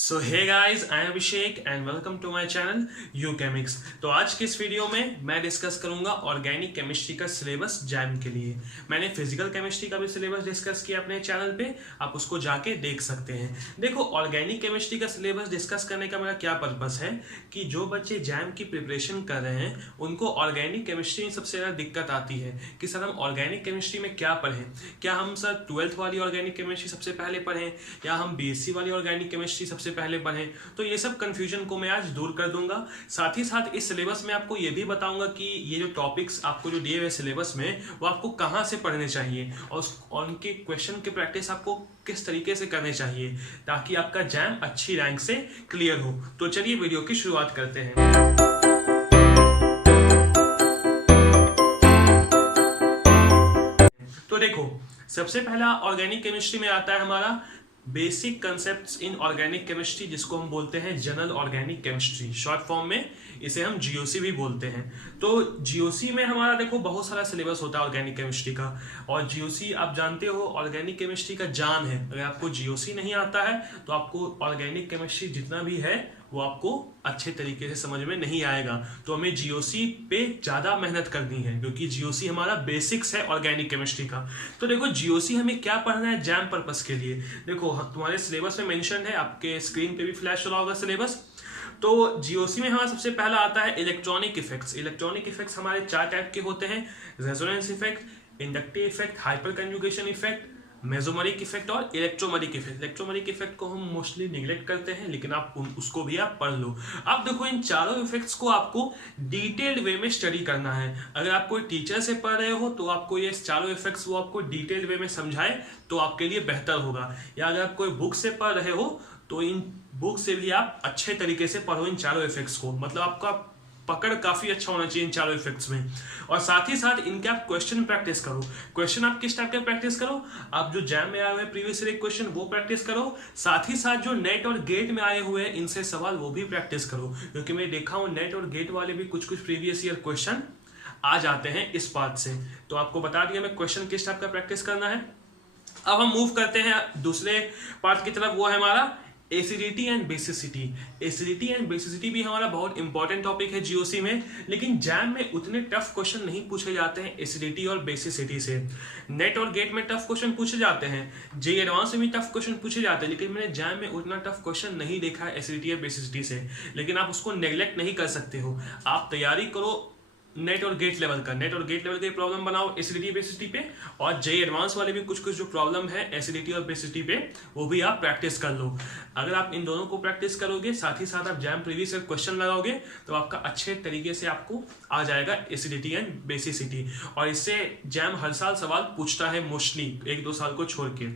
So hey guys, I am Abhishek and welcome to my channel U Chemics. तो आज के इस वीडियो में मैं डिस्कस करूंगा ऑर्गेनिक केमिस्ट्री का सिलेबस जैम के लिए। मैंने फिजिकल केमिस्ट्री का भी सिलेबस डिस्कस किया अपने चैनल पे, आप उसको जाके देख सकते हैं। देखो, ऑर्गेनिक केमिस्ट्री का सिलेबस डिस्कस करने का मेरा क्या पर्पस है कि जो बच्चे जैम की प्रिपरेशन कर रहे हैं उनको ऑर्गेनिक केमिस्ट्री में सबसे ज़्यादा दिक्कत आती है कि सर हम ऑर्गेनिक केमिस्ट्री में क्या पढ़ें। क्या हम सर 12th वाली ऑर्गेनिक केमिस्ट्री सबसे पहले पढ़ें या हम बीएससी वाली ऑर्गेनिक केमिस्ट्री सबसे पहले पढ़ें। तो ये सब कंफ्यूजन को मैं आज दूर कर दूंगा। साथ ही साथ इस सिलेबस में आपको ये भी बताऊंगा कि ये जो टॉपिक्स आपको जो दिए हुए सिलेबस में वो आपको कहाँ से पढ़ने चाहिए और उनके क्वेश्चन की प्रैक्टिस आपको किस तरीके से करने चाहिए ताकि आपका जैम अच्छी रैंक से क्लियर हो। तो चलिए वीडियो की शुरुआत करते हैं। तो देखो, सबसे पहला ऑर्गेनिक केमिस्ट्री में आता है हमारा basic concepts in organic chemistry, जिसको हम बोलते हैं general organic chemistry. Short form में इसे हम जीओसी भी बोलते हैं। तो जीओसी में हमारा देखो बहुत सारा सिलेबस होता है ऑर्गेनिक केमिस्ट्री का, और जीओसी आप जानते हो ऑर्गेनिक केमिस्ट्री का जान है। अगर आपको जीओसी नहीं आता है तो आपको ऑर्गेनिक केमिस्ट्री जितना भी है वो आपको अच्छे तरीके से समझ में नहीं आएगा। तो हमें जीओसी पे ज़्यादा मेहनत करनी है क्योंकि जीओसी हमारा बेसिक्स है ऑर्गेनिक केमिस्ट्री का। तो देखो, जीओसी हमें क्या पढ़ना है जैम पर्पस के लिए। देखो, तुम्हारे सिलेबस में मेंशन है, आपके स्क्रीन पे भी फ्लैश हो रहा होगा सिलेबस। तो जीओसी में हमारा सबसे पहला आता है इलेक्ट्रॉनिक इफेक्ट्स। इलेक्ट्रॉनिक इफेक्ट्स हमारे 4 टाइप के होते हैं: resonance effect, inductive effect, hyper conjugation effect, mesomeric effect और इलेक्ट्रोमेरिक इफेक्ट। इलेक्ट्रोमेरिक इफेक्ट को हम मोस्टली निगलेक्ट करते हैं, लेकिन आप उसको भी आप पढ़ लो। अब देखो, इन चारों इफेक्ट्स को आपको डिटेल्ड वे में स्टडी करना है। अगर आप कोई टीचर से पढ़ रहे हो तो आपको ये चारों इफेक्ट्स वो आपको डिटेल्ड वे में समझाए तो आपके लिए बेहतर होगा, या अगर आप कोई बुक से पढ़ रहे हो तो इन बुक से भी आप अच्छे तरीके से पढ़ो इन चारों इफेक्ट्स को। मतलब आपका पकड़ काफी अच्छा होना चाहिए इन चारों इफेक्ट्स में। और साथ ही साथ इनके आप क्वेश्चन प्रैक्टिस करो। क्वेश्चन आप किस टाइप के प्रैक्टिस करो? आप जो जैम में आए हुए प्रीवियस ईयर क्वेश्चन वो प्रैक्टिस करो। साथ ही साथ जो नेट और गेट में आए हुए हैं इनसे सवाल वो भी प्रैक्टिस करो, क्योंकि मैं देखा हूं नेट और गेट वाले भी कुछ प्रीवियस ईयर क्वेश्चन आ जाते हैं इस बात से। तो आपको बता दिया मैं क्वेश्चन किस टाइप का प्रैक्टिस करना है। अब हम मूव करते हैं दूसरे पार्ट की तरफ, वो है हमारा acidity and basicity. Acidity and basicity भी हमारा बहुत इंपॉर्टेंट टॉपिक है जीओसी में, लेकिन जैम में उतने टफ क्वेश्चन नहीं पूछे जाते हैं एसिडिटी और बेसिसिटी से। नेट और गेट में टफ क्वेश्चन पूछे जाते हैं, जेईई एडवांस में भी टफ क्वेश्चन पूछे जाते हैं, लेकिन मैंने जैम में उतना टफ क्वेश्चन नहीं देखा है एसिडिटी और बेसिसिटी से। लेकिन आप उसको नेग्लेक्ट नहीं कर सकते हो। आप तैयारी करो नेट और गेट लेवल का, नेट और गेट लेवल के प्रॉब्लम बनाओ एसिडिटी बेसिसिटी पे, और जेईई एडवांस वाले भी कुछ जो प्रॉब्लम है एसिडिटी और बेसिसिटी पे वो भी आप प्रैक्टिस कर लो। अगर आप इन दोनों को प्रैक्टिस करोगे, साथ ही साथ आप जैम प्रीवियस ईयर क्वेश्चन लगाओगे, तो आपका अच्छे तरीके से आपको आ जाएगा एसिडिटी एंड बेसिसिटी। और इससे जैम हर साल सवाल पूछता है मोस्टली, 1-2 साल को छोड़ के।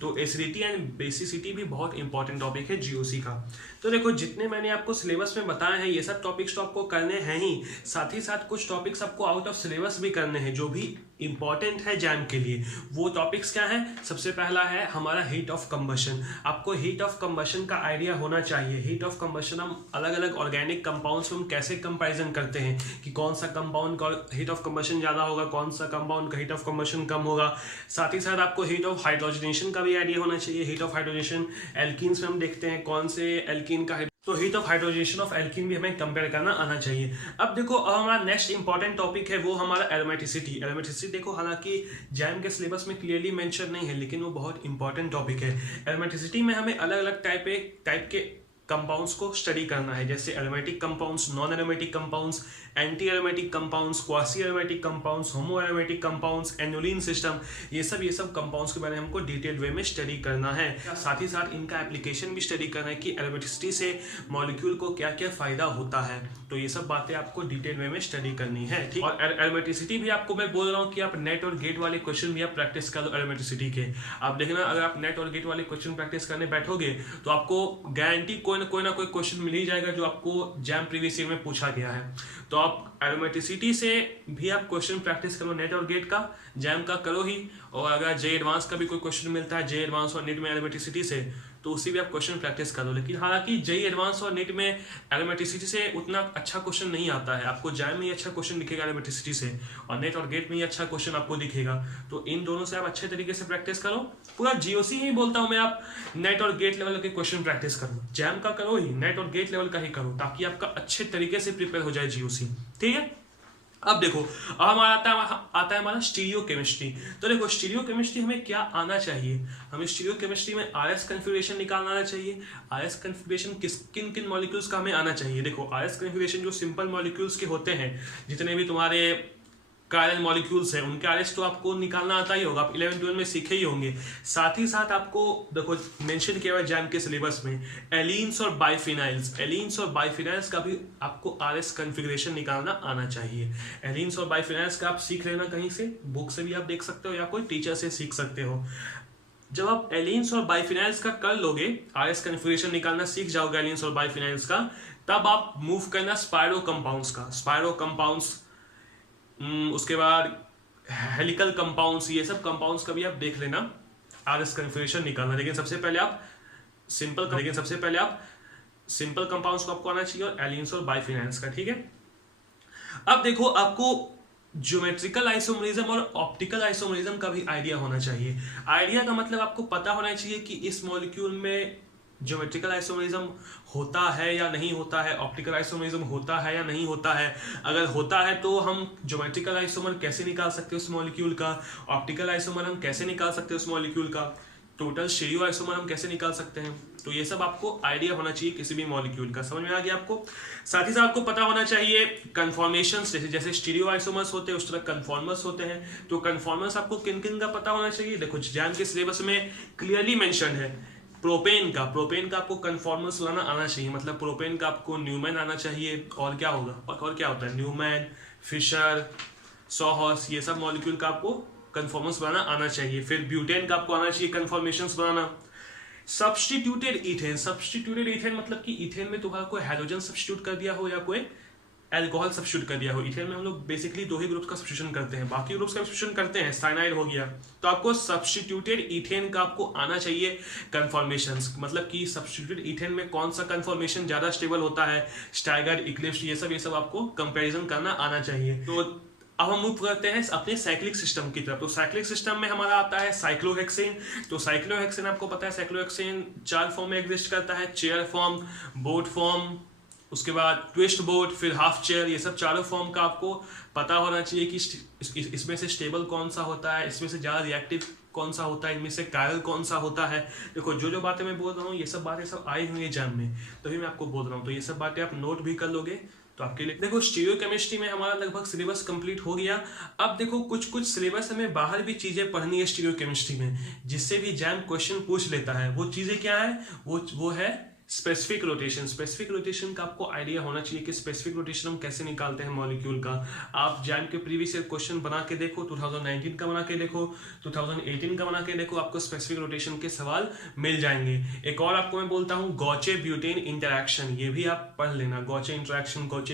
तो एसिडिटी एंड बेसिसिटी भी बहुत इंपॉर्टेंट टॉपिक है जीओसी का। तो देखो, जितने मैंने आपको सिलेबस में बताए हैं ये सब टॉपिक्स तो आपको करने हैं ही, साथ ही साथ कुछ टॉपिक्स आपको आउट ऑफ सिलेबस भी करने हैं जो भी इंपॉर्टेंट है जैम के लिए। वो टॉपिक्स क्या है? सबसे पहला है हमारा हीट ऑफ कंबशन। आपको हीट ऑफ कंबशन का आइडिया होना चाहिए। हीट ऑफ कंबशन हम अलग अलग ऑर्गेनिक कंपाउंड्स में हम कैसे कंपैरिजन करते हैं कि कौन सा कंपाउंड का हीट ऑफ कंबशन ज़्यादा होगा, कौन सा कंपाउंड का हीट ऑफ कंबशन कम होगा। साथ ही साथ आपको हीट ऑफ हाइड्रोजनेशन का भी आइडिया होना चाहिए। हीट ऑफ हाइड्रोजनेशन एल्कीन्स में हम देखते हैं कौन से एल्कीन का, तो heat of hydrogenation of alkene भी हमें कंपेयर करना आना चाहिए। अब देखो, अब हमारा नेक्स्ट इंपॉर्टेंट टॉपिक है वो हमारा एरोमेटिसिटी। एरोमेटिसिटी देखो, हालांकि जैम के सिलेबस में क्लियरली मेंशन नहीं है, लेकिन वो बहुत इंपॉर्टेंट टॉपिक है। एरोमेटिसिटी में हमें अलग अलग टाइप के कंपाउंड्स को स्टडी करना है, जैसे aromatic compounds, non aromatic compounds, anti aromatic compounds, quasi aromatic compounds, होमो एरोमेटिक कंपाउंड्स, एनुलिन सिस्टम, ये सब कंपाउंड्स के बारे में हमको डिटेल वे में स्टडी करना है। साथ ही साथ इनका एप्लीकेशन भी स्टडी करना है कि एरोमेटिसिटी से मॉलिक्यूल को क्या क्या फायदा होता है। तो ये सब बातें आपको डिटेल वे में स्टडी करनी है, ठीक। और एरोमेटिसिटी भी आपको मैं बोल रहा हूँ कि आप नेट और गेट वाले क्वेश्चन भी आप प्रैक्टिस कर लो एरोमेटिसिटी के। आप देखना, अगर आप नेट और गेट वाले क्वेश्चन प्रैक्टिस करने बैठोगे तो आपको गारंटी कोई ना कोई क्वेश्चन मिल ही जाएगा जो आपको जैम प्रीवियस ईयर में पूछा गया है। तो आप एरोमेटिसिटी से भी आप क्वेश्चन प्रैक्टिस करो, नेट और गेट का, जैम का करो ही। और अगर जेईई एडवांस का भी कोई क्वेश्चन मिलता है, जेईई एडवांस और नेट में एरोमेटिसिटी से, तो उसी भी आप क्वेश्चन प्रैक्टिस करो। लेकिन हालांकि जेईई एडवांस और नीट में एरोमेटिसिटी से उतना अच्छा क्वेश्चन नहीं आता है, आपको जेईई में ही अच्छा क्वेश्चन दिखेगा एरोमेटिसिटी से, और नेट और गेट में ही अच्छा क्वेश्चन आपको दिखेगा। तो इन दोनों से आप अच्छे तरीके से प्रैक्टिस करो। पूरा जीओसी ही बोलता हूं मैं, आप नेट और गेट लेवल के क्वेश्चन प्रैक्टिस करो, जैम का करो ही, नेट और गेट लेवल का ही करो, ताकि आपका अच्छे तरीके से प्रिपेयर हो जाए जीओसी। ठीक है, अब देखो, अब हमारा आता है हमारा स्टीरियो केमिस्ट्री। तो देखो स्टीरियो केमिस्ट्री हमें क्या आना चाहिए, हमें स्टीरियो केमिस्ट्री में आरएस कन्फिगरेशन निकालना आना चाहिए। आरएस कन्फिगरेशन किन किन मॉलिक्यूल्स का हमें आना चाहिए। देखो आरएस कन्फिगरेशन जो सिंपल मॉलिक्यूल्स के होते हैं, जितने भी तुम्हारे कायरल मॉलिक्यूल्स हैं, उनके आरएस तो आपको निकालना आता ही होगा, आप 11-12 में सीखे ही होंगे। साथ ही साथ आपको देखो मेंशन किया हुआ जैम के सिलेबस में एलीन्स और बाइफिनाइल्स का भी आपको आरएस कॉन्फ़िगरेशन निकालना आना चाहिए। एलीन्स और बाइफिनाइल्स का आप सीख लेना कहीं से, बुक से भी आप देख सकते हो या कोई टीचर से सीख सकते हो। जब आप एलीन्स और बाइफिनाइल्स का कर लोगे, आरएस कॉन्फ़िगरेशन निकालना सीख जाओगे एलीन्स और बाइफिनाइल्स का, तब आप मूव करना स्पायरो कंपाउंड्स का, स्पायरो कंपाउंड्स, उसके बाद हेलिकल कंपाउंड्स, ये सब कंपाउंड्स का भी आप देख लेना, आरएस कन्फिगरेशन निकालना। लेकिन सबसे पहले आप सिंपल कंपाउंड्स को आपको आना चाहिए, और एलीन्स और बाइफिनाइल्स का। ठीक है, अब देखो आपको ज्योमेट्रिकल आइसोमरिज्म और ऑप्टिकल आइसोमरिज्म का भी आइडिया होना चाहिए। आइडिया का मतलब आपको पता होना चाहिए कि इस मॉलिक्यूल में ज्योमेट्रिकल आइसोमरिज्म होता है या नहीं होता है, ऑप्टिकल आइसोमरिज्म होता है या नहीं होता है। अगर होता है तो हम ज्योमेट्रिकल आइसोमर कैसे निकाल सकते हैं उस मॉलिक्यूल का, ऑप्टिकल आइसोमर हम कैसे निकाल सकते हैं उस मॉलिक्यूल का, टोटल स्टीरियो आइसोमर हम कैसे निकाल सकते हैं। तो ये सब आपको आइडिया होना चाहिए किसी भी मॉलिक्यूल का। समझ में आ गया आपको। साथ ही साथ आपको पता होना चाहिए कन्फॉर्मेशंस, जैसे स्टीरियो आइसोमर्स होते हैं उस तरह कन्फॉर्मर्स होते हैं। तो कन्फॉर्मर्स आपको किन किन का पता होना चाहिए। देखो जैम के सिलेबस में क्लियरली मेंशन है प्रोपेन का आपको कन्फॉर्मर्स लाना आना चाहिए, मतलब प्रोपेन का आपको न्यूमैन आना चाहिए, और क्या होगा, और क्या होता है, न्यूमैन, फिशर, सॉहर्स, ये सब मॉलिक्यूल का आपको कन्फॉर्मर्स बनाना आना चाहिए। फिर ब्यूटेन का आपको आना चाहिए कन्फॉर्मेशंस बनाना। सब्स्टिट्यूटेड इथेन मतलब कि इथेन में तुम्हारा कोई हाइड्रोजन सब्स्टिट्यूट कर दिया हो या कोई एल्कोहल सब्स्टिट्यूट कर दिया हो। इथेन में हम लोग बेसिकली 2 ही ग्रुप्स का सब्स्टिट्यूशन करते हैं, बाकी ग्रुप्स का सब्स्टिट्यूशन करते हैं, साइनाइड हो गया। तो आपको सब्स्टिट्यूटेड इथेन का आपको आना चाहिए कन्फॉर्मेशंस, मतलब कि सब्स्टिट्यूटेड इथेन में कौन सा कन्फॉर्मेशन ज्यादा स्टेबल होता है, स्टाइगर्ड, इक्लिप्स, ये सब आपको कंपैरिजन करना आना चाहिए। तो अब हम मूव करते हैं अपने साइक्लिक सिस्टम की तरफ। तो साइक्लिक सिस्टम में हमारा आता है साइक्लोहेक्सेन। तो साइक्लोहेक्सेन आपको पता है, साइक्लोहेक्सेन 4 फॉर्म में एग्जिस्ट करता है, चेयर फॉर्म, बोट फॉर्म, उसके बाद ट्विस्ट बोट, फिर हाफ चेयर। ये सब चारों फॉर्म का आपको पता होना चाहिए कि इसमें से स्टेबल कौन सा होता है, इसमें से ज़्यादा रिएक्टिव कौन सा होता है, इनमें से कायरल कौन सा होता है। देखो जो बातें मैं बोल रहा हूँ ये सब बातें सब आई हुई है जैम में, तभी मैं आपको बोल रहा हूँ। तो ये सब बातें आप नोट भी कर लोगे तो आपके लिए। देखो स्टीरियो केमिस्ट्री में हमारा लगभग सिलेबस कंप्लीट हो गया। अब देखो कुछ सिलेबस हमें बाहर भी चीजें पढ़नी है स्टीरियो केमिस्ट्री में, जिससे भी जैम क्वेश्चन पूछ लेता है। वो चीजें क्या है, वो है स्पेसिफिक रोटेशन का आपको आइडिया होना चाहिए कि स्पेसिफिक रोटेशन हम कैसे निकालते हैं मॉलिक्यूल का। आप जैम के प्रीवियस ईयर क्वेश्चन बना के देखो, 2019 का बना के देखो, 2018 का बना के देखो, आपको स्पेसिफिक रोटेशन के सवाल मिल जाएंगे। एक और आपको मैं बोलता हूँ गॉचे ब्यूटेन इंटरैक्शन, ये भी आप पढ़ लेना। गॉचे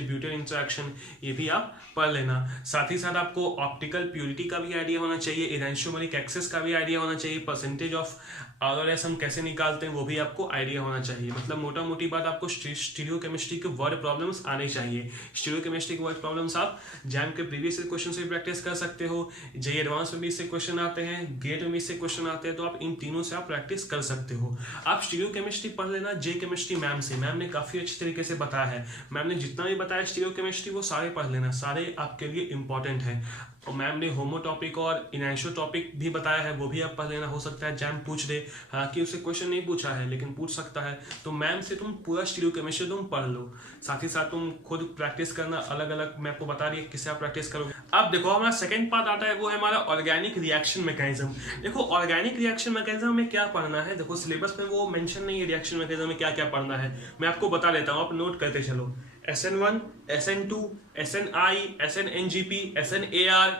ब्यूटेन इंटरैक्शन ये भी आप पढ़ लेना। साथ ही साथ आपको ऑप्टिकल प्यूरिटी का भी आइडिया होना चाहिए, एनैंशियोमेरिक एक्सेस का भी आइडिया होना चाहिए, परसेंटेज ऑफ आरआरएस हम कैसे निकालते हैं वो भी आपको आइडिया होना चाहिए। मतलब मोटा मोटी बात, आपको स्टीरियो केमिस्ट्री के वर्ड प्रॉब्लम्स आने चाहिए। स्टीरियो केमिस्ट्री के वर्ड प्रॉब्लम्स आप जैम के प्रीवियस क्वेश्चन से प्रैक्टिस कर सकते हो, जेईई एडवांस में भी इससे क्वेश्चन आते हैं, गेट में भी इससे क्वेश्चन आते हैं, तो आप इन तीनों से आप प्रैक्टिस कर सकते हो। आप स्टीरियो केमिस्ट्री पढ़ लेना जे केमिस्ट्री मैम से, मैम ने काफी अच्छी तरीके से बताया है। मैम ने जितना भी बताया स्टीरियो केमिस्ट्री वो सारे पढ़ लेना, सारे आपके लिए इंपॉर्टेंट है। और मैम ने होमो टॉपिक और इनैंशियो टॉपिक भी बताया है, वो भी आप पढ़ लेना। हो सकता है जैम पूछ दे, हालांकि उससे क्वेश्चन नहीं पूछा है लेकिन पूछ सकता है। तो मैम से तुम पूरा स्टीरियो केमिस्ट्री तुम पढ़ लो, साथ ही साथ तुम खुद प्रैक्टिस करना, अलग अलग मैं आपको बता रही है किससे आप प्रैक्टिस करोगे। अब देखो हमारा सेकंड पार्ट आता है, वो है हमारा ऑर्गेनिक रिएक्शन मैकेनिज्म। देखो ऑर्गेनिक रिएक्शन मैकेनिज्म में क्या पढ़ना है, देखो सिलेबस में वो मेंशन नहीं है रिएक्शन मैकेनिज्म में क्या क्या पढ़ना है, मैं आपको बता देता हूँ, आप नोट करते चलो। SN1, SN2, SNI, SNNGP, SNAR,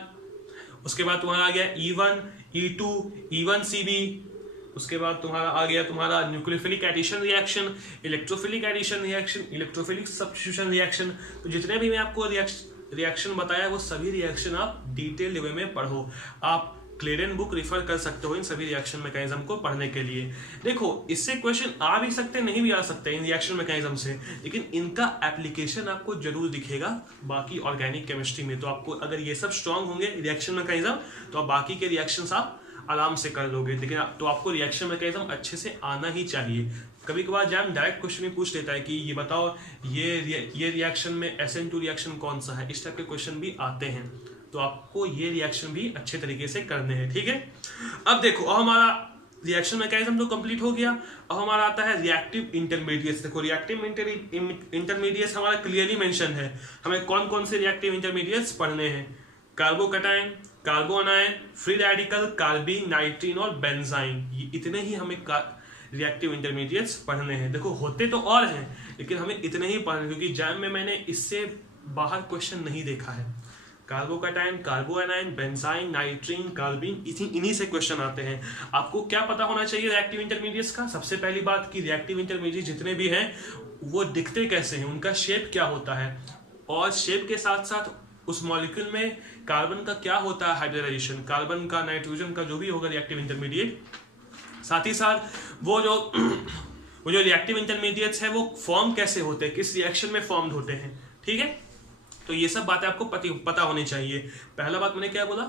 उसके बाद तुम्हारा आ गया E1, E2, E1CB, उसके बाद तुम्हारा आ गया तुम्हारा nucleophilic addition reaction, electrophilic addition reaction, electrophilic substitution reaction. तो जितने भी मैं आपको रिएक्शन बताया वो सभी रिएक्शन आप डिटेल वे में पढ़ो। आप क्लेडन बुक रिफर कर सकते हो इन सभी रिएक्शन मैकेनिज्म को पढ़ने के लिए। देखो इससे क्वेश्चन आ भी सकते नहीं भी आ सकते इन रिएक्शन मैकेनिज्म से, लेकिन इनका एप्लीकेशन आपको जरूर दिखेगा बाकी ऑर्गेनिक केमिस्ट्री में। तो आपको अगर ये सब स्ट्रांग होंगे रिएक्शन मैकेनिज्म तो आप बाकी के रिएक्शंस आप आराम से कर लोगे। लेकिन तो आपको रिएक्शन मैकेनिज्म अच्छे से आना ही चाहिए। कभी कभार जैम डायरेक्ट क्वेश्चन भी पूछ लेता है कि ये बताओ ये रिएक्शन में SN2 रिएक्शन कौन सा है, इस टाइप के क्वेश्चन भी आते हैं। तो आपको ये रिएक्शन भी अच्छे तरीके से करने हैं, ठीक है। अब देखो अब हमारा रिएक्शन मैकेनिज्म तो कंप्लीट हो गया। अब हमारा आता है रिएक्टिव इंटरमीडिएट्स। देखो रिएक्टिव इंटरमीडिएट्स हमारा क्लियरली मेंशन है, हमें कौन कौन से रिएक्टिव इंटरमीडिएट्स पढ़ने हैं। Carbocation, carbanion, free radical, carbene, nitrene और बेंजाइन, ये इतने ही हमें रिएक्टिव इंटरमीडिएट्स पढ़ने हैं। देखो होते तो और हैं लेकिन हमें इतने ही पढ़ने, क्योंकि जैम में मैंने इससे बाहर क्वेश्चन नहीं देखा है। कार्बोकैटायन, कार्बोएनाइन, बेंजाइन, नाइट्रीन, कार्बीन, इन्हीं से क्वेश्चन आते हैं। आपको क्या पता होना चाहिए रिएक्टिव इंटरमीडिएट्स का? सबसे पहली बात कि रिएक्टिव इंटरमीडिएट जितने भी हैं वो दिखते कैसे हैं, उनका शेप क्या होता है, और शेप के साथ साथ उस मॉलिक्यूल में कार्बन का क्या होता है हाइब्रिडाइजेशन, कार्बन का, नाइट्रोजन का, जो भी होगा रिएक्टिव इंटरमीडिएट। साथ ही साथ वो जो रिएक्टिव इंटरमीडिएट्स है वो फॉर्म कैसे होते हैं, किस रिएक्शन में फॉर्म होते हैं, ठीक है। तो ये सब बातें आपको पता होनी चाहिए। पहला बात मैंने क्या बोला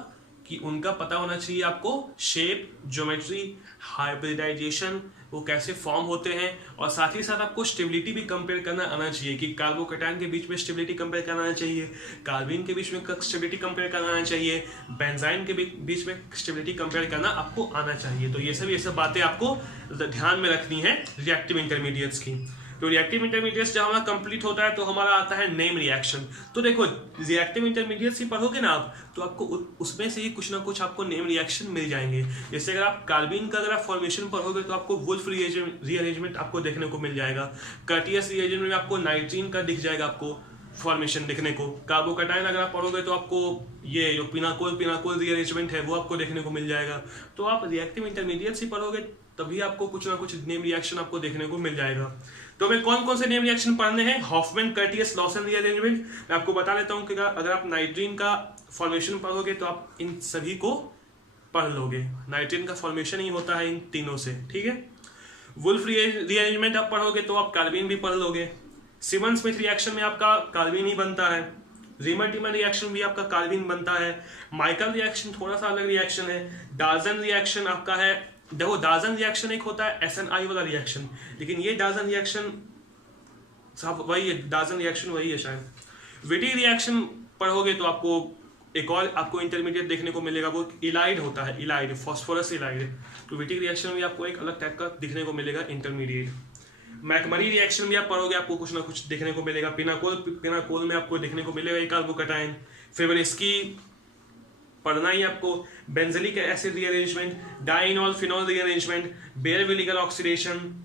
कि उनका पता होना चाहिए आपको शेप, ज्योमेट्री, हाइब्रिडाइजेशन, वो कैसे फॉर्म होते हैं, और साथ ही साथ आपको स्टेबिलिटी भी कंपेयर करना आना चाहिए कि कार्बोकैटायन के बीच में स्टेबिलिटी कंपेयर करना आना चाहिए, कार्बीन के बीच में स्टेबिलिटी कंपेयर करना आना चाहिए, बेंजाइन के बीच में स्टेबिलिटी कंपेयर करना आपको आना चाहिए। तो ये सब बातें आपको ध्यान में रखनी है रिएक्टिव इंटरमीडिएट्स की। तो रिएक्टिव इंटरमीडिएट्स जब हमारा कंप्लीट होता है तो हमारा आता है नेम रिएक्शन। तो देखो रिएक्टिव इंटरमीडिएट्स ही पढ़ोगे ना आप तो आपको उसमें से ही कुछ ना कुछ आपको नेम रिएक्शन मिल जाएंगे। जैसे अगर आप कार्बीन का अगर आप फॉर्मेशन पढ़ोगे तो आपको वुल्फ रीअरेंजमेंट आपको देखने को मिल जाएगा। कर्टियस रीअरेंजमेंट में आपको नाइट्रीन का दिख जाएगा आपको फॉर्मेशन देखने को। कार्बोकैटायन अगर आप पढ़ोगे तो आपको ये जो पिनाकोल रीअरेंजमेंट है वो आपको देखने को मिल जाएगा। तो आप रिएक्टिव इंटरमीडिएट्स ही पढ़ोगे तभी आपको कुछ ना कुछ नेम रिएक्शन आपको देखने को मिल जाएगा। तो हमें कौन कौन से नेम रिएक्शन पढ़ने हैं? Hofmann, Curtius, Lossen rearrangement. मैं आपको बता देता हूं कि अगर आप नाइट्रीन का फॉर्मेशन पढ़ोगे तो आप इन सभी को पढ़ लोगे। नाइट्रीन का फॉर्मेशन ही होता है इन तीनों से, ठीक है। वुल्फ रीअरेंजमेंट आप पढ़ोगे तो आप कार्बीन भी पढ़ लोगे। सिमन स्मिथ रिएक्शन में आपका कार्बीन ही बनता है। रीमर टीमर रिएक्शन भी आपका कार्बीन बनता है। माइकल रिएक्शन थोड़ा सा अलग रिएक्शन है। डाल्टन रिएक्शन आपका है, देखो डाल्टन रिएक्शन एक होता है SNI वाला रिएक्शन, लेकिन ये डाल्टन रिएक्शन सब वही है, डाल्टन रिएक्शन वही है शायद। विटी रिएक्शन पढ़ोगे तो आपको एक और आपको इंटरमीडिएट देखने को मिलेगा, वो इलाइड होता है, इलाइड, फॉस्फोरस इलाइड। तो विटी रिएक्शन में आपको एक अलग टाइप का दिखने को मिलेगा इंटरमीडिएट। मैकमरी रिएक्शन भी आप पढ़ोगे आपको कुछ ना कुछ देखने को मिलेगा। पिनाकोल में आपको देखने को मिलेगा एक कार्बोकैटायन। फेवरेस्की पढ़ना ही आपको। Benzilic acid rearrangement, dienol phenol rearrangement, Baeyer विनेगर ऑक्सीडेशन।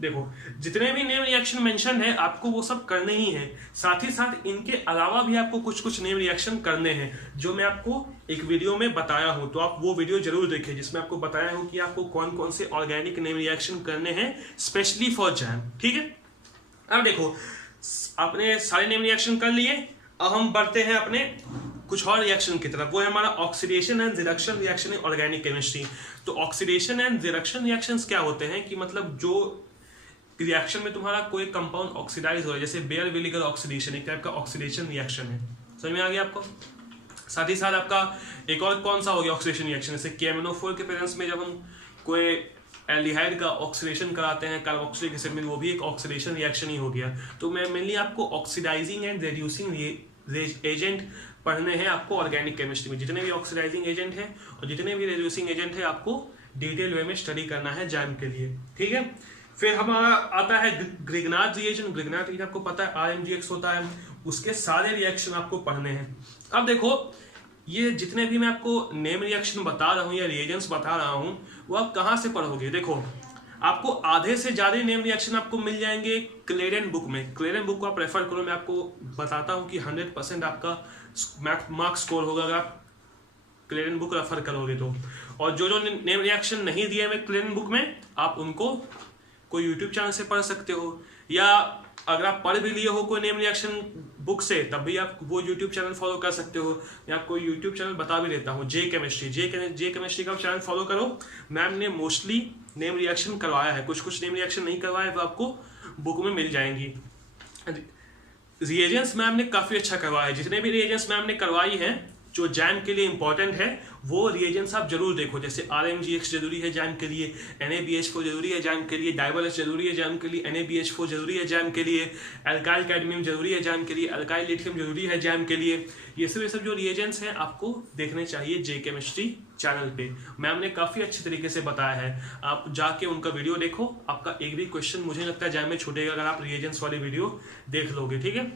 देखो जितने भी नेम रिएक्शन मेंशन है आपको वो सब करने ही है। साथ ही साथ इनके अलावा भी आपको कुछ कुछ नेम रिएक्शन करने हैं जो मैं आपको एक वीडियो में बताया हूं। तो आप वो वीडियो जरूर देखें जिसमें आपको बताया हूं कि आपको कौन कौन से ऑर्गेनिक नेम रिएक्शन करने हैं स्पेशली फॉर जैम, ठीक है। अब देखो आपने सारे नेम रिएक्शन कर लिए, अब हम बढ़ते हैं अपने कुछ और रिएक्शन की तरफ। वो है हमारा oxidation and reduction reaction in organic chemistry. तो ऑक्सीडेशन एंड रिडक्शन रिएक्शंस क्या होते हैं कि मतलब जो रिएक्शन में तुम्हारा कोई कंपाउंड ऑक्सीडाइज हो रहा है, जैसे बेयर विनेगर ऑक्सीडेशन एक टाइप का ऑक्सीडेशन रिएक्शन है। समझ में आ गया आपको? साथ ही साथ आपका एक और कौन सा हो गया ऑक्सीडेशन रिएक्शन, जैसे KMnO4 के प्रेजेंस में जब हम कोई एल्डिहाइड का ऑक्सीडेशन कराते हैं कार्बोक्सिलिक एसिड में, वो भी एक ऑक्सीडेशन रिएक्शन ही हो गया। तो मैं मेनली आपको ऑक्सीडाइजिंग एंड रेड्यूसिंग एजेंट पढ़ने हैं आपको ऑर्गेनिक केमिस्ट्री में। जितने भी ऑक्सीडाइजिंग एजेंट है और जितने भी रेड्यूसिंग एजेंट है आपको डिटेल वे में स्टडी करना है जैम के लिए, ठीक है। फिर हमारा आता है ग्रिग्नार्ड रिएजेंट। ग्रिग्नार्ड रिएजेंट आपको पता है RMGX होता है, उसके सारे रिएक्शन आपको पढ़ने हैं। अब देखो ये जितने भी मैं आपको नेम रिएक्शन बता रहा हूँ या रिएजेंट्स बता रहा हूँ वो आप कहाँ से पढ़ोगे? देखो आपको आधे से ज्यादा नेम रिएक्शन आपको मिल जाएंगे क्लेडन बुक में। क्लेडन बुक को आप रेफर करो, मैं आपको बताता हूँ कि 100% आपका मार्क्स स्कोर होगा अगर आप क्लेडन बुक रेफर करोगे तो। और जो जो नेम रिएक्शन नहीं दिए मैं क्लेडन बुक में, आप उनको कोई यूट्यूब चैनल से पढ़ सकते हो, या अगर आप पढ़ भी लिए हो कोई नेम रिएक्शन बुक से तब भी आप वो यूट्यूब चैनल फॉलो कर सकते हो। या कोई यूट्यूब चैनल बता भी देता हूँ, जे केमिस्ट्री का चैनल फॉलो करो। मैम ने मोस्टली नेम रिएक्शन करवाया है, कुछ नेम रिएक्शन नहीं करवाया है, वो आपको बुक में मिल जाएंगी। रिएजेंट्स मैम ने काफ़ी अच्छा करवाया है, जितने भी रिएजेंट्स मैम ने करवाई हैं जो जैम के लिए इंपॉर्टेंट है वो रिएजेंट्स आप जरूर देखो। जैसे RMGX जरूरी है जैम के लिए, NaBH4 जरूरी है जैम के लिए, डाइबल-H जरूरी है जैम के लिए, NaBH4 जरूरी है जैम के लिए, एल्काइल कैडमियम जरूरी है जैम के लिए, एल्काइल लिथियम जरूरी है जैम के लिए। ये सब जो रिएजेंट्स हैं आपको देखने चाहिए जे केमिस्ट्री चैनल पे। मैम ने काफ़ी अच्छे तरीके से बताया है, आप जाके उनका वीडियो देखो, आपका एक भी क्वेश्चन मुझे लगता है जैम में छूटेगा अगर आप रिएजेंट्स वाली वीडियो देख लोगे, ठीक है।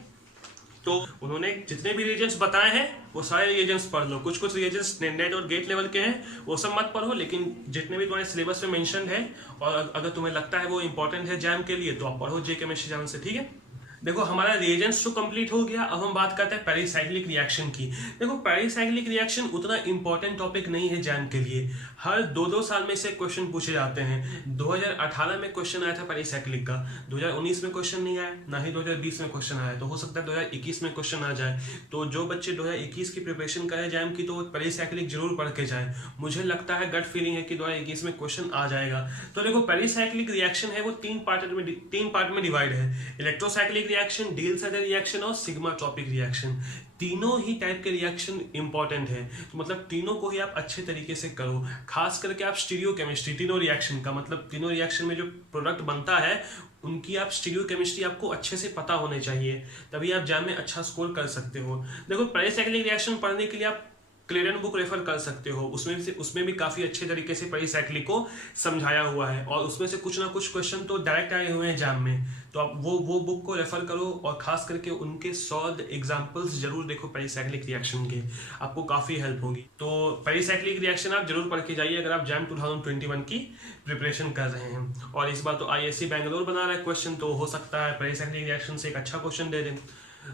तो उन्होंने जितने भी रिएजेंट्स बताए हैं वो सारे रिएजेंट्स पढ़ लो। कुछ रिएजेंट्स नेट और गेट लेवल के हैं वो सब मत पढ़ो, लेकिन जितने भी तुम्हारे सिलेबस में मेंशन है और अगर तुम्हें लगता है वो इंपॉर्टेंट है जैम के लिए तो आप पढ़ो जे केमिस्ट्री चैनल से, ठीक है। देखो हमारा रिएजेंट्स तो कंप्लीट हो गया, अब हम बात करते हैं पेरिसाइक्लिक रिएक्शन की। देखो पेरिसाइक्लिक रिएक्शन उतना इंपॉर्टेंट टॉपिक नहीं है जैम के लिए, हर 2-2 साल में से क्वेश्चन पूछे जाते हैं। 2018 में क्वेश्चन आया था पेरिसाइक्लिक का, 2019 में क्वेश्चन नहीं आया, ना ही 2020 में क्वेश्चन आया, तो हो सकता है 2021 में क्वेश्चन आ जाए। तो जो बच्चे 2021 की प्रिपरेशन करें जैम की तो पेरिसाइक्लिक जरूर पढ़ के जाए। मुझे लगता है गट फीलिंग है कि 2021 में क्वेश्चन आ जाएगा। तो देखो पेरिसाइक्लिक रिएक्शन है वो तीन पार्ट में डिवाइड है, इलेक्ट्रोसाइक्लिक रिएक्शन, डिल-साइडर रिएक्शन और सिग्मा ट्रॉपिक रिएक्शन। तीनों ही टाइप के रिएक्शन इंपॉर्टेंट है, तो मतलब तीनों को ही आप अच्छे तरीके से करो। खास करके आप स्टीरियोकेमिस्ट्री, तीनों रिएक्शन का मतलब तीनों रिएक्शन में जो प्रोडक्ट बनता है उनकी आप स्टीरियोकेमिस्ट्री आपको अच्छे से पता होने चाहिए, तभी आप जैम में अच्छा स्कोर कर सकते हो। देखो पेरिसाइक्लिक रिएक्शन पढ़ने के लिए आप क्लेरन बुक रेफर कर सकते हो, उसमें भी काफ़ी अच्छे तरीके से पेरिसाइक्लिक को समझाया हुआ है और उसमें से कुछ ना कुछ क्वेश्चन तो डायरेक्ट आए हुए हैं एग्जाम में, तो आप वो बुक को रेफर करो और खास करके उनके सॉल्व एग्जांपल्स जरूर देखो पेरिसाइक्लिक रिएक्शन के, आपको काफ़ी हेल्प होगी। तो पेरिसाइक्लिक रिएक्शन आप जरूर पढ़ के जाइए अगर आप जैम 2021 की प्रिपरेशन कर रहे हैं। और इस बार तो ISC बैंगलोर बना रहा है क्वेश्चन, तो हो सकता है पेरिसाइक्लिक रिएक्शन से एक अच्छा क्वेश्चन दे दें।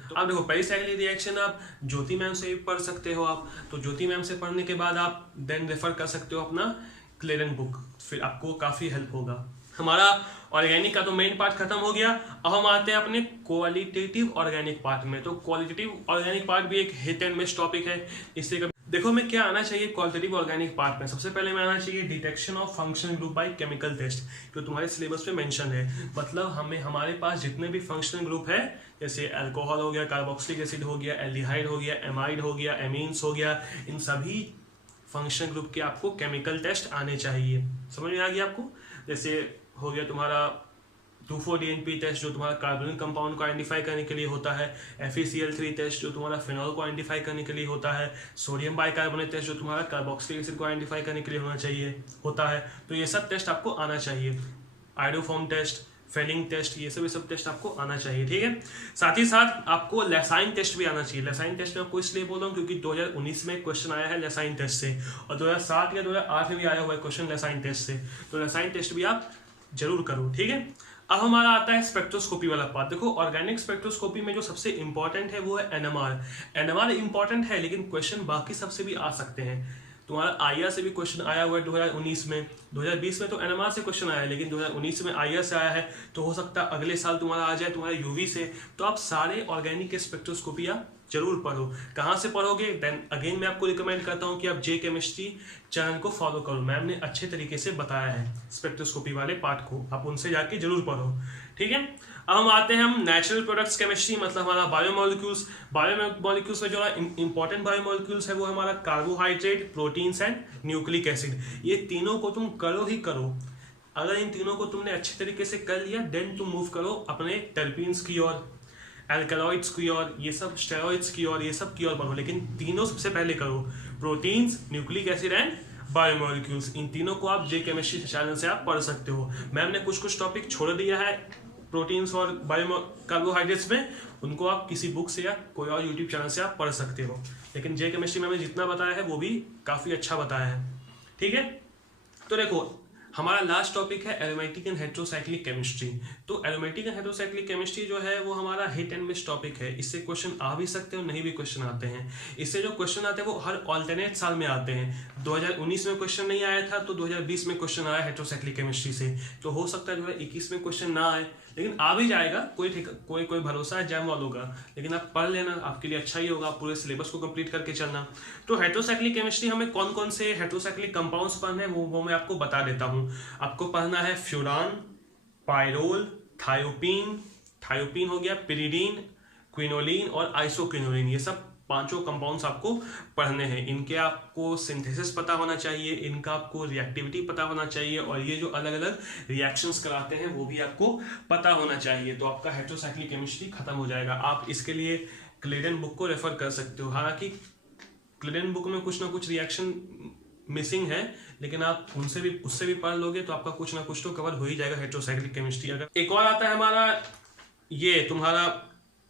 तो आप देखो पेरिसाइक्लिक रिएक्शन आप ज्योति मैम से भी पढ़ सकते हो, आप तो ज्योति मैम से पढ़ने के बाद आप देन रेफर कर सकते हो अपना क्लेरन बुक, फिर आपको काफ़ी हेल्प होगा। हमारा ऑर्गेनिक का तो मेन पार्ट खत्म हो गया, अब हम आते हैं अपने क्वालिटेटिव ऑर्गेनिक पार्ट में। तो क्वालिटेटिव ऑर्गेनिक पार्ट भी एक हिट एंड मिस टॉपिक है, इससे देखो हमें क्या आना चाहिए क्वालिटेटिव ऑर्गेनिक पार्ट में। सबसे पहले में आना चाहिए detection of functional group by chemical test, जो तुम्हारे सिलेबस में मेंशन है। मतलब हमारे पास जितने भी फंक्शनल ग्रुप है, जैसे अल्कोहल हो गया, कार्बोक्सिलिक एसिड हो गया, एल्डिहाइड हो गया, एमाइड हो गया, एमीन्स हो गया, इन सभी फंक्शनल ग्रुप के आपको केमिकल टेस्ट आने चाहिए। समझ में आ गया आपको? जैसे हो गया तुम्हारा 2,4-DNP टेस्ट जो तुम्हारा कार्बोनिक कंपाउंड को आइडेंटिफाई करने के लिए होता है, FeCl3 टेस्ट जो तुम्हारा फिनॉल को आइडेंटिफाई करने के लिए होता है, सोडियम बाइकार्बोनेट टेस्ट जो तुम्हारा कार्बोक्सिलिक एसिड को आइडेंटिफाई करने के लिए होता है। तो ये सब टेस्ट आपको आना चाहिए, आइडोफॉर्म टेस्ट, फेलिंग टेस्ट, ये सब टेस्ट आपको आना चाहिए, ठीक है। साथ ही साथ आपको लेसाइन टेस्ट भी आना चाहिए। लेसाइन टेस्ट में आपको इसलिए बोल रहा हूँ क्योंकि 2019 में क्वेश्चन आया है लेसाइन टेस्ट से, और 2007 या 2008 में भी आया हुआ है क्वेश्चन लेसाइन टेस्ट से, तो लेसाइन टेस्ट भी आप जरूर करो, ठीक है। अब हमारा आता है स्पेक्ट्रोस्कोपी वाला पार्ट। देखो ऑर्गेनिक स्पेक्ट्रोस्कोपी में जो सबसे इंपॉर्टेंट है वो है NMR। NMR इंपॉर्टेंट है लेकिन क्वेश्चन बाकी सबसे भी आ सकते हैं। तुम्हारा IR से भी क्वेश्चन आया हुआ है 2019 में, 2020 में तो NMR से क्वेश्चन आया है, लेकिन 2019 में IR से आया है, तो हो सकता है अगले साल तुम्हारा आ जाए तुम्हारे UV से। तो आप सारे ऑर्गेनिक के स्पेक्ट्रोस्कोपी आप जरूर पढ़ो। कहाँ से पढ़ोगे? देन अगेन मैं आपको रिकमेंड करता हूँ कि आप जे केमिस्ट्री चैनल को फॉलो करो, मैम ने अच्छे तरीके से बताया है स्पेक्ट्रोस्कोपी वाले पार्ट को, आप उनसे जाके जरूर पढ़ो, ठीक है। अब हम आते हैं हम नेचुरल प्रोडक्ट्स केमिस्ट्री, मतलब हमारा बायोमोलिक्यूल्स में जो इंपॉर्टेंट बायोमोलिक्यूल्स है वो हमारा carbohydrate, proteins and nucleic acid. ये तीनों को तुम करो ही करो। अगर इन तीनों को तुमने अच्छे तरीके से कर लिया देन तुम मूव करो अपने टर्पीन्स की ओर, एल्कलॉइड्स की ओर, ये सब स्टेरॉइड्स की ओर, ये सब की ओर बढ़ो, लेकिन तीनों सबसे पहले करो, proteins, nucleic acid and biomolecules. इन तीनों को आप जे केमिस्ट्री चैनल से आप पढ़ सकते हो। मैम ने कुछ टॉपिक छोड़ दिया है प्रोटीन्स और कार्बोहाइड्रेट्स में, उनको आप किसी बुक से या कोई और यूट्यूब चैनल से आप पढ़ सकते हो, लेकिन जे केमिस्ट्री में मैंने जितना बताया है वो भी काफ़ी अच्छा बताया है, ठीक है। तो देखो हमारा लास्ट टॉपिक है एरोमेटिक एंड हेटेरोसाइक्लिक केमिस्ट्री। तो एरोमेटिक एंड हेटेरोसाइक्लिक केमिस्ट्री जो है वो हमारा हिट एंड मिस टॉपिक है। इससे क्वेश्चन आ भी सकते हैं और नहीं भी क्वेश्चन आते हैं। इससे जो क्वेश्चन आते हैं वो हर ऑल्टरनेट साल में आते हैं। 2019 में क्वेश्चन नहीं आया था तो 2020 में क्वेश्चन आया हेटेरोसाइक्लिक केमिस्ट्री से। तो हो सकता है 2021 में क्वेश्चन ना आए, लेकिन आ भी जाएगा। कोई भरोसा है एग्जाम वालों का, लेकिन आप पढ़ लेना, आपके लिए अच्छा ही होगा। आप पूरे सिलेबस को कंप्लीट करके चलना। तो हेटेरोसाइक्लिक केमिस्ट्री हमें कौन कौन से हेटेरोसाइक्लिक कंपाउंड्स पढ़ने हैं वो मैं आपको बता देता हूँ। आपको पढ़ना है फ्यूरान, पायरोल, थायोपीन हो गया, पिरिडीन, क्विनोलिन और आइसोक्विनोलिन। ये सब पांचों कंपाउंड्स आपको पढ़ने हैं। इनके आपको सिंथेसिस पता होना चाहिए, इनका आपको रिएक्टिविटी पता होना चाहिए, और ये जो अलग अलग रिएक्शंस कराते हैं वो भी आपको पता होना चाहिए। तो आपका हेटेरोसाइक्लिक केमिस्ट्री खत्म हो जाएगा। आप इसके लिए क्लेडन बुक को रेफर कर सकते हो। हालांकि क्लेडन बुक में कुछ ना कुछ रिएक्शन मिसिंग है, लेकिन आप उससे भी पढ़ लोगे तो आपका कुछ ना कुछ तो कवर हो ही जाएगा हेटेरोसाइक्लिक केमिस्ट्री। अगर एक और आता है हमारा ये तुम्हारा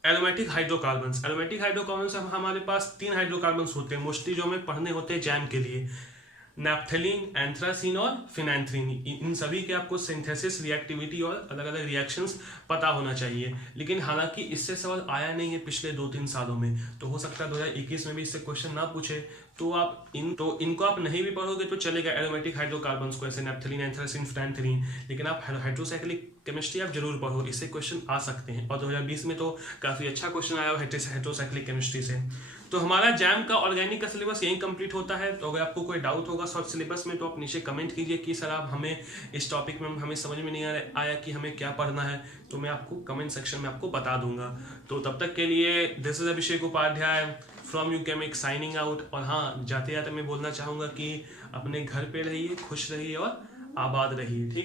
एरोमेटिक हाइड्रोकार्बन्स। एरोमेटिक हाइड्रोकार्बन्स हमारे पास 3 हाइड्रोकार्बन्स होते हैं मोस्टली, जो हमें पढ़ने होते हैं जैम के लिए। नैप्थलीन, एंथ्रासीन और फिनैंथ्रीन। इन सभी के आपको सिंथेसिस, रिएक्टिविटी और अलग अलग रिएक्शंस पता होना चाहिए। लेकिन हालांकि इससे सवाल आया नहीं है पिछले 2-3 सालों में, तो हो सकता है 2021 में भी इससे क्वेश्चन ना पूछे। तो इनको आप नहीं भी पढ़ोगे तो चलेगा, एरोमेटिक हाइड्रोकार्बन्स को, ऐसे नैप्थलीन, एंथ्रासीन, फिनैंथ्रीन। लेकिन आप हाइड्रोसाइक्लिक केमिस्ट्री आप जरूर पढ़ो, इससे क्वेश्चन आ सकते हैं। और 2020 में तो काफी अच्छा क्वेश्चन आया हेटेरोसाइक्लिक केमिस्ट्री से। तो हमारा जैम का ऑर्गेनिक का सिलेबस यही कंप्लीट होता है। तो अगर आपको कोई डाउट होगा शॉर्ट सिलेबस में तो आप नीचे कमेंट कीजिए कि सर आप हमें इस टॉपिक में हमें समझ में नहीं आया कि हमें क्या पढ़ना है, तो मैं आपको कमेंट सेक्शन में आपको बता दूंगा। तो तब तक के लिए this is Abhishek Upadhyay from UChemic signing out. और हाँ, जाते जाते मैं बोलना चाहूँगा कि अपने घर पे रहिए, खुश रहिए और आबाद रहिए। ठीक है।